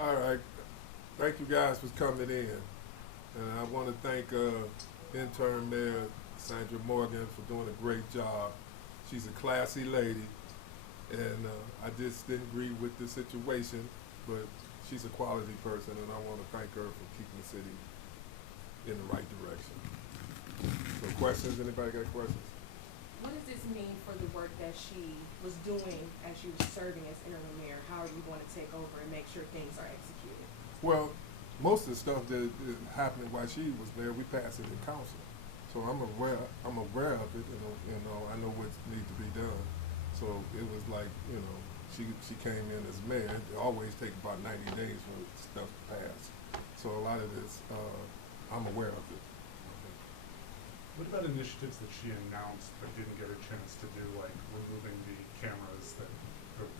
All right. Thank you guys for coming in. And I want to thank intern mayor Sandra Morgan for doing a great job. She's a classy lady, and I just didn't agree with the situation, but she's a quality person, and I want to thank her for keeping the city in the right direction. So questions? Anybody got questions? What does this mean for the work that she was doing as she was serving as interim mayor? How are you going to take over and make sure things are executed? Well, most of the stuff that is happening while she was there, we passed it in council. So I'm aware of it, I know what needs to be done. So it was like, she came in as mayor. It always takes about 90 days for stuff to pass. So a lot of this, I'm aware of it. What about initiatives that she announced but didn't get a chance to do, like removing the cameras, the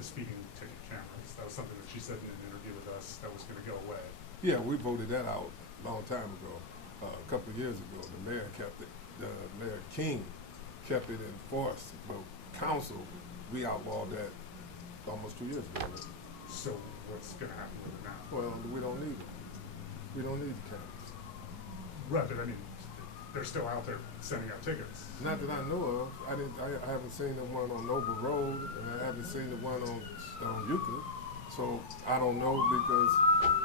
speeding ticket cameras? That was something that she said in an interview with us that was going to go away. Yeah, we voted that out a long time ago. A couple of years ago, the mayor kept it. Mayor King kept it in force. But council, we outlawed that almost 2 years ago. So what's going to happen with it now? Well, we don't need it. We don't need the cameras. Right, but I mean, they're still out there sending out tickets. Not that I know of. I haven't seen the one on Noble Road, and I haven't seen the one on Euclid. So I don't know because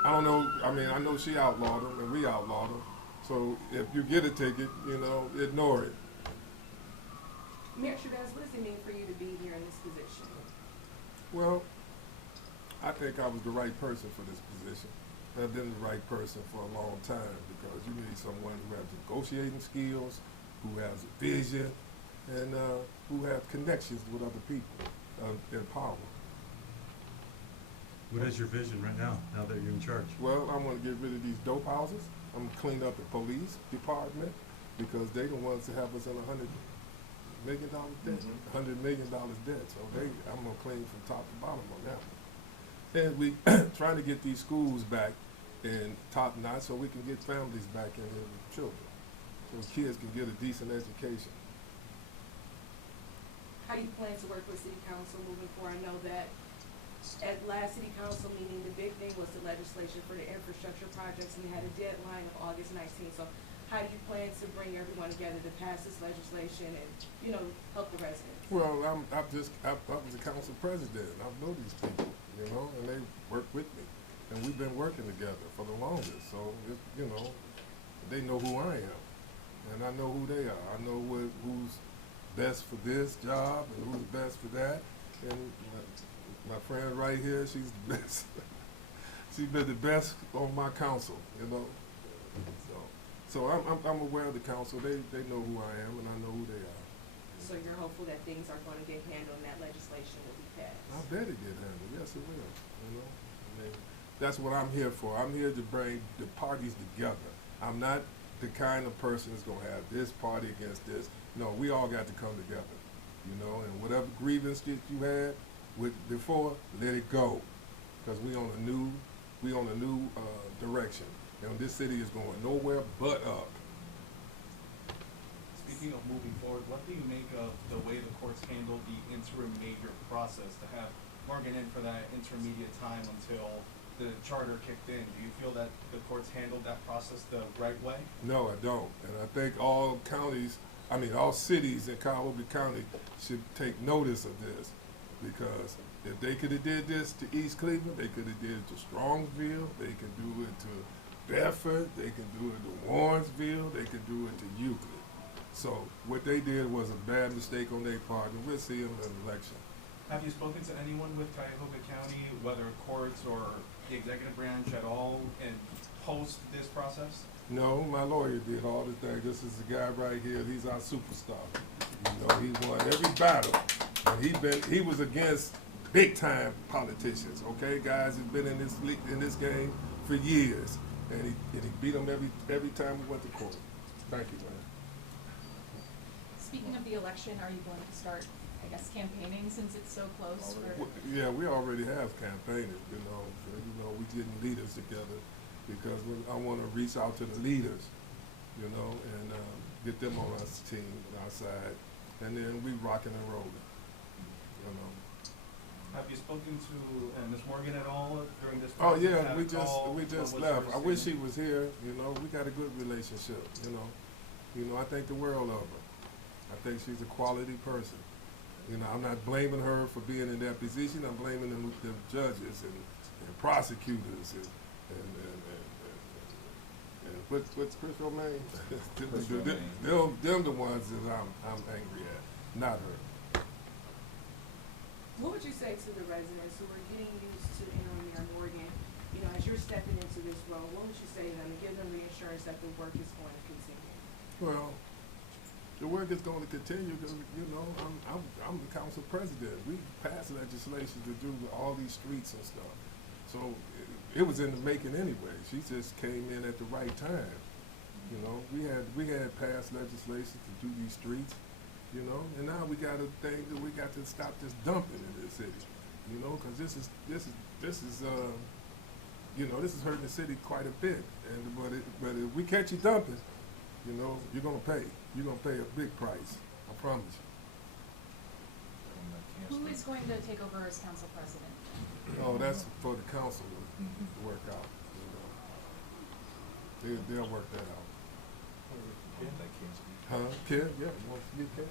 I don't know. I mean, I know she outlawed them, and we outlawed them. So if you get a ticket, ignore it. Mayor Shabazz, what does it mean for you to be here in this position? Well, I think I was the right person for this position. I've been the right person for a long time because you need someone who has negotiating skills, who has a vision, and who has connections with other people in power. What is your vision right now that you're in charge? Well, I want to get rid of these dope houses. I'm going to clean up the police department because they the ones that have us in $100 million debt, $100 million debt. So I'm going to clean from top to bottom on that one. And we trying to get these schools back in top notch so we can get families back in here with children, so kids can get a decent education. How do you plan to work with City Council moving forward? I know that at last City Council meeting, the big thing was the legislation for the infrastructure projects, and they had a deadline of August 19th. So how do you plan to bring everyone together to pass this legislation and, help the residents? Well, I was a council president. I know these people, and they work with me. And we've been working together for the longest. So, they know who I am. And I know who they are. I know who's best for this job and who's best for that. And my friend right here, she's the best. She's been the best on my council, So I'm aware of the council. They know who I am and I know who they are. So you're hopeful that things are going to get handled and that legislation will be passed? I bet it get handled. Yes, it will. I mean, that's what I'm here for. I'm here to bring the parties together. I'm not the kind of person that's going to have this party against this. No, we all got to come together, and whatever grievance that you had with before, let it go, because we on a new direction. This city is going nowhere but up. Speaking of moving forward, what do you make of the way the courts handled the interim major process to have Morgan in for that intermediate time until the charter kicked in? Do you feel that the courts handled that process the right way? No, I don't. And I think all cities in Cuyahoga County should take notice of this, because if they could have did this to East Cleveland, they could have did it to Strongsville, they can do it to Bedford, they can do it to Warrensville, they can do it to Euclid. So what they did was a bad mistake on their part, and we'll see them in the election. Have you spoken to anyone with Cuyahoga County, whether courts or the executive branch at all, in post this process? No, my lawyer did all the things. This is the guy right here. He's our superstar. He won every battle, and he was against big time politicians. Okay, guys have been in this game for years, and he beat them every time we went to court. Thank you, man. Speaking of the election, are you going to start, campaigning since it's so close? Yeah, we already have campaigning, so, we getting leaders together because I want to reach out to the leaders, and get them on our team, on our side, and then we rocking and rolling, Have you spoken to Ms. Morgan at all during this Oh, process? yeah, Had a we just call? What left. was I her wish she statement? was here, you know, we got a good relationship, you know. You know, I think the world of her. I think she's a quality person. You know, I'm not blaming her for being in that position, I'm blaming them judges and prosecutors and what's Chris Romaine? Them the ones that I'm angry at, not her. What would you say to the residents who are getting used to interim Mayor Morgan, you know, as you're stepping into this role, what would you say to them to give them reassurance that the work is going to continue? Well, the work is going to continue because, you know, I'm the council president. We passed legislation to do all these streets and stuff. So it was in the making anyway. She just came in at the right time. You know, we had passed legislation to do these streets, you know, and now we got a thing that we got to stop this dumping in this city, you know, because this is you know, this is hurting the city quite a bit. And but if we catch you dumping, you know, you're gonna pay. You're gonna pay a big price. I promise you. Who is going to take over as council president? Oh, that's for the council to work out. You know. They'll work that out. Huh? Kid? Yeah. You want to speak, Kid?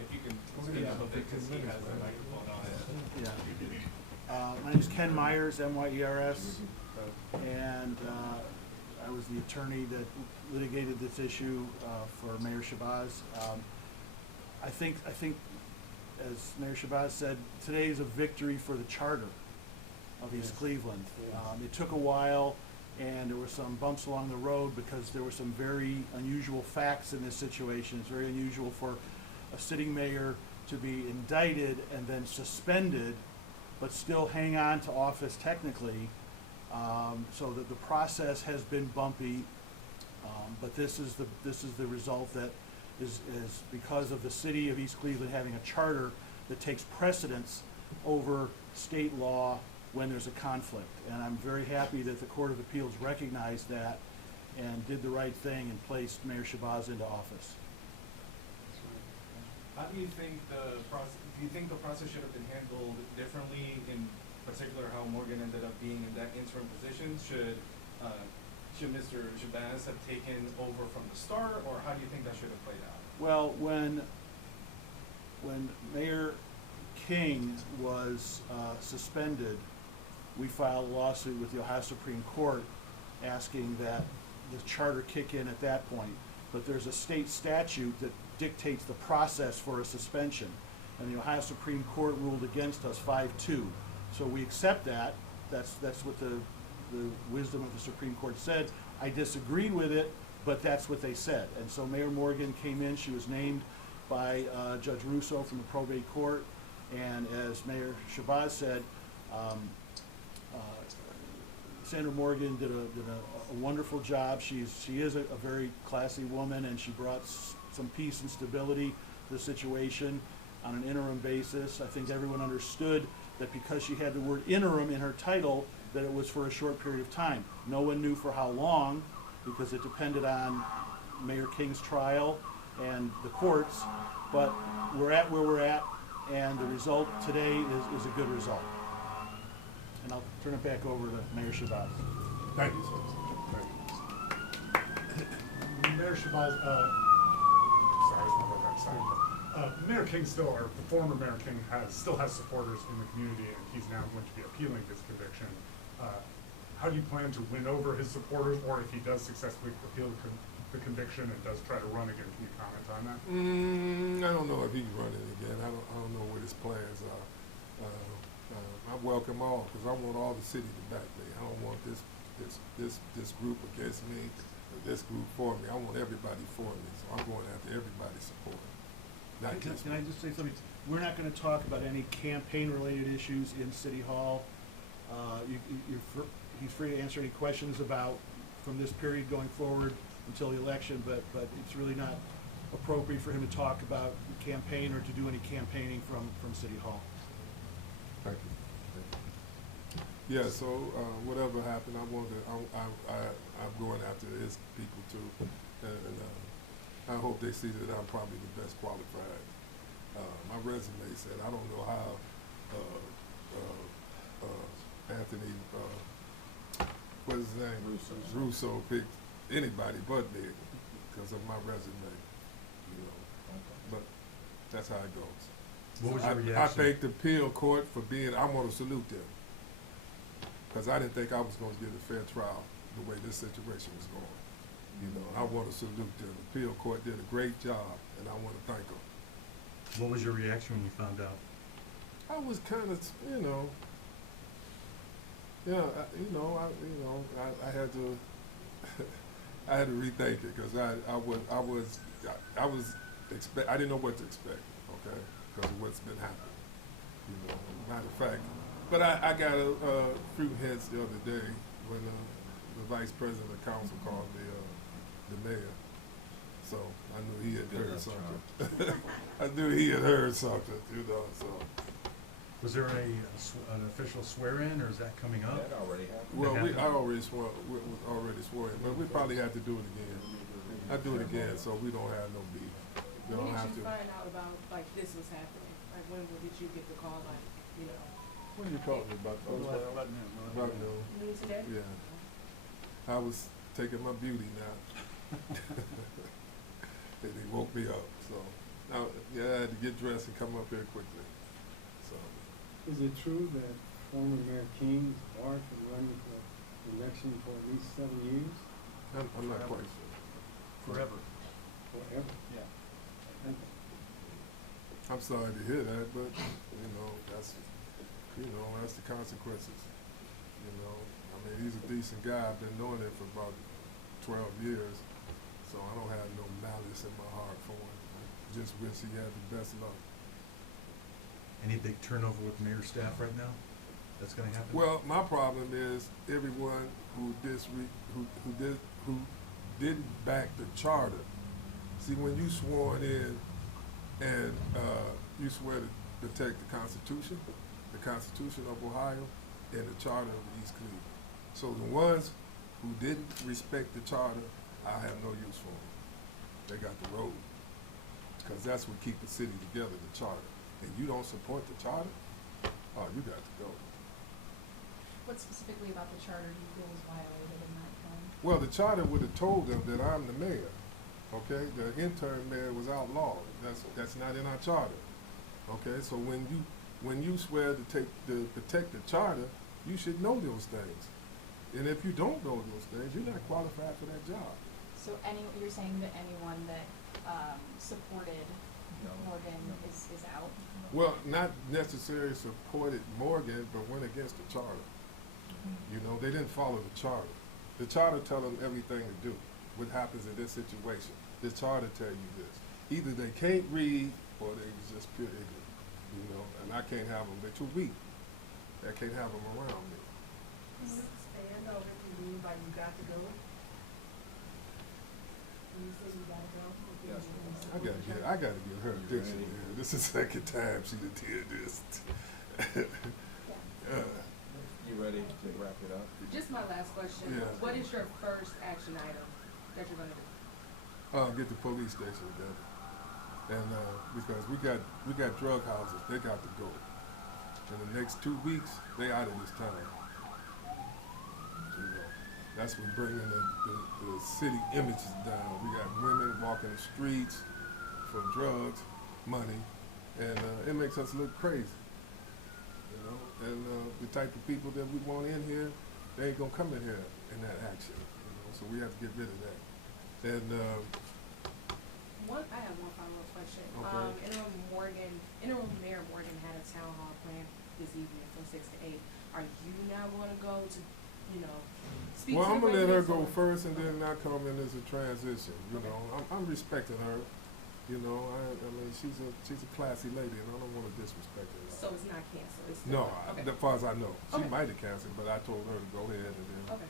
If you can speak up a bit, because he has the microphone on. My name is Ken Myers, M-Y-E-R-S, and I was the attorney that litigated this issue for Mayor Shabazz. I think, as Mayor Shabazz said, today is a victory for the charter of East Cleveland. It took a while, and there were some bumps along the road because there were some very unusual facts in this situation. It's very unusual for a sitting mayor to be indicted and then suspended, but still hang on to office technically. So that the process has been bumpy, but this is the result that is because of the city of East Cleveland having a charter that takes precedence over state law when there's a conflict. And I'm very happy that the Court of Appeals recognized that and did the right thing and placed Mayor Shabazz into office. How do you think the process? Do you think the process should have been handled differently? In particular, how Morgan ended up being in that interim position? Should Mr. Shabazz have taken over from the start, or how do you think that should have played out? Well, when Mayor King was suspended, we filed a lawsuit with the Ohio Supreme Court asking that the charter kick in at that point. But there's a state statute that dictates the process for a suspension, and the Ohio Supreme Court ruled against us 5-2. So we accept that. That's what the wisdom of the Supreme Court said. I disagreed with it, but that's what they said. And so Mayor Morgan came in. She was named by Judge Russo from the probate court, and as Mayor Shabazz said, Sandra Morgan did a wonderful job. She is a very classy woman, and she brought some peace and stability to the situation on an interim basis. I think everyone understood that because she had the word interim in her title, that it was for a short period of time. No one knew for how long, because it depended on Mayor King's trial and the courts, but we're at where we're at, and the result today is a good result. And I'll turn it back over to Mayor Shabazz. Thank you, sir. Thank you. Mayor Shabazz, sorry, it's not that side. Mayor King or the former Mayor King still has supporters in the community, and he's now going to be appealing his conviction. How do you plan to win over his supporters, or if he does successfully appeal the conviction and does try to run again, can you comment on that? I don't know if he's running again. I don't know what his plans are. I welcome all, because I want all the city to back me. I don't want this group against me, or this group for me. I want everybody for me, so I'm going after everybody's support. Not just Can I just say something? We're not going to talk about any campaign-related issues in City Hall. He's free to answer any questions about from this period going forward until the election, but it's really not appropriate for him to talk about the campaign or to do any campaigning from City Hall. Thank you. Yeah, so whatever happened, I'm going after his people too, and I hope they see that I'm probably the best qualified My resume said, I don't know how, Anthony, what's his name? Russo picked anybody but me because of my resume, you know, but that's how it goes. What was your I reaction? thank the appeal court for being, I want to salute them. Because I didn't think I was going to get a fair trial the way this situation was going. You know, I want to salute them. The appeal court did a great job, and I want to thank them. What was your reaction when you found out? I was kind of, you know, I had to, I had to rethink it because I didn't know what to expect, okay, because of what's been happening. You know, matter of fact, but I got a few hints the other day when the vice president of the council called me the mayor. So I knew he had heard something. I knew he had heard something, you know, so. Was there an official swear-in, or is that coming up? That already happened. Well, It I happened? already swore it, but we probably have to do it again. I do it again, so we don't have no beef. We When don't have did you to. find out about, like, this was happening? Like, when did you get the call, like, you know, What are you talking about? About noon. new today? Yeah. I was taking my beauty nap. And he woke me up, so, I had to get dressed and come up here quickly, so. Is it true that former Mayor King is barred from running for election for at least 7 years? I'm not quite sure. Forever. Forever? Yeah. Thank you. I'm sorry to hear that, but, that's the consequences, you know. I mean, he's a decent guy. I've been knowing him for about 12 years, so I don't have no malice in my heart for him. I just wish he had the best luck. Any big turnover with mayor staff right now? That's gonna happen? Well, my problem is everyone who didn't back the charter. See, when you sworn in and you swear to protect the Constitution of Ohio, and the charter of the East Cleveland. So the ones who didn't respect the charter, I have no use for them. They got the road, because that's what keeps the city together, the charter. And you don't support the charter, oh, you got to go. What specifically about the charter do you feel was violated in that time? Well, the charter would have told them that I'm the mayor, okay? The interim mayor was outlawed. That's not in our charter, okay? So when you swear to protect the charter, you should know those things. And if you don't know those things, you're not qualified for that job. So you're saying that anyone that supported Morgan is out? Well, not necessarily supported Morgan, but went against the charter. You know, they didn't follow the charter. The charter tell them everything to do. What happens in this situation? The charter tell you this. Either they can't read or they was just pure ignorant. You know, and I can't have them. They're too weak. I can't have them around me. Stand over, you mean by you got to go? When you say you gotta go? Yes. I gotta get her a dictionary. This is the second time she done did this. You ready to wrap it up? Just my last question. Yeah. What is your first action item that you're gonna do? Get the police station together. And because we got drug houses, they got to go. In the next 2 weeks, they out of this town. You know, that's what bringing the city images down. We got women walking the streets for drugs, money, and it makes us look crazy. You know, and the type of people that we want in here, they ain't gonna come in here in that action. You know, so we have to get rid of that. And I have one final question. Okay. Interim Mayor Morgan had a town hall planned this evening from 6 to 8. Are you now going to go to, speak well, to I'm the gonna let her residents go or- first, and then I come in as a transition. You Okay. know, I'm respecting her. You know, I mean, she's a classy lady, and I don't want to disrespect her. So it's not canceled? It's No, still- okay. as far as I know, she Okay. might have canceled, but I told her to go ahead, and then Okay.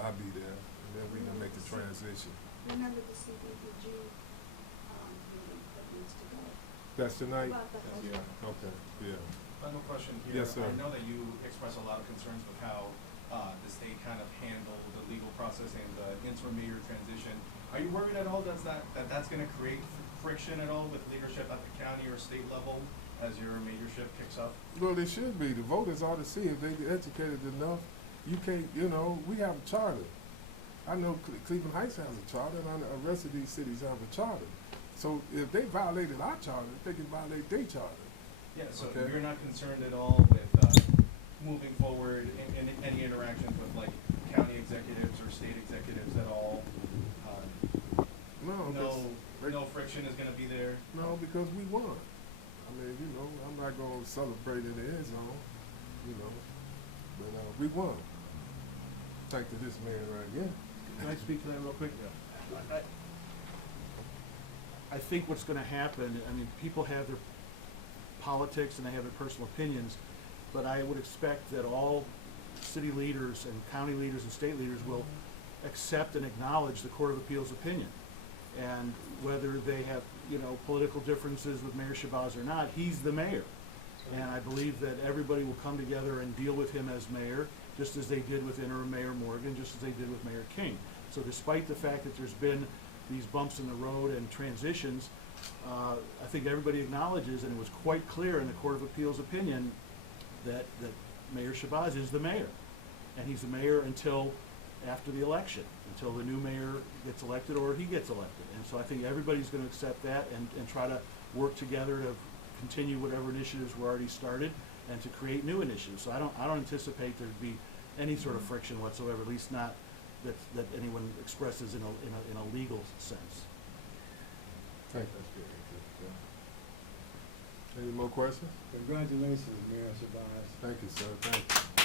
I'll be there, and then we can make the transition. Remember the CDBG meeting that needs to go. That's tonight. About the house. Yeah. Okay. Yeah. Final question here. Yes, sir. I know that you expressed a lot of concerns with how the state kind of handled the legal process and the interim mayor transition. Are you worried at all that's going to create friction at all with leadership at the county or state level as your mayorship kicks up? Well, they should be. The voters ought to see if they get educated enough. You can't, you know, we have a charter. I know Cleveland Heights has a charter, and I know the rest of these cities have a charter. So if they violated our charter, they can violate their charter. Yeah, so Okay. you're not concerned at all with moving forward in any interactions with like county executives or state executives at all? No friction is gonna be there? No, because we won. I mean, you know, I'm not gonna celebrate in the end zone, you know, but we won. Thanks to this man right here. Can I speak to that real quick? I think what's gonna happen, I mean, people have their politics and they have their personal opinions, but I would expect that all city leaders and county leaders and state leaders will accept and acknowledge the Court of Appeals opinion. And whether they have, you know, political differences with Mayor Shabazz or not, he's the mayor. And I believe that everybody will come together and deal with him as mayor, just as they did with interim Mayor Morgan, just as they did with Mayor King. So despite the fact that there's been these bumps in the road and transitions, I think everybody acknowledges, and it was quite clear in the Court of Appeals opinion, that Mayor Shabazz is the mayor. And he's the mayor until after the election, until the new mayor gets elected or he gets elected. And so I think everybody's gonna accept that and try to work together to continue whatever initiatives were already started and to create new initiatives. So I don't anticipate there'd be any sort of friction whatsoever, at least not that anyone expresses in a legal sense. Thank you. Any more questions? Congratulations, Mayor Shabazz. Thank you, sir. Thank you.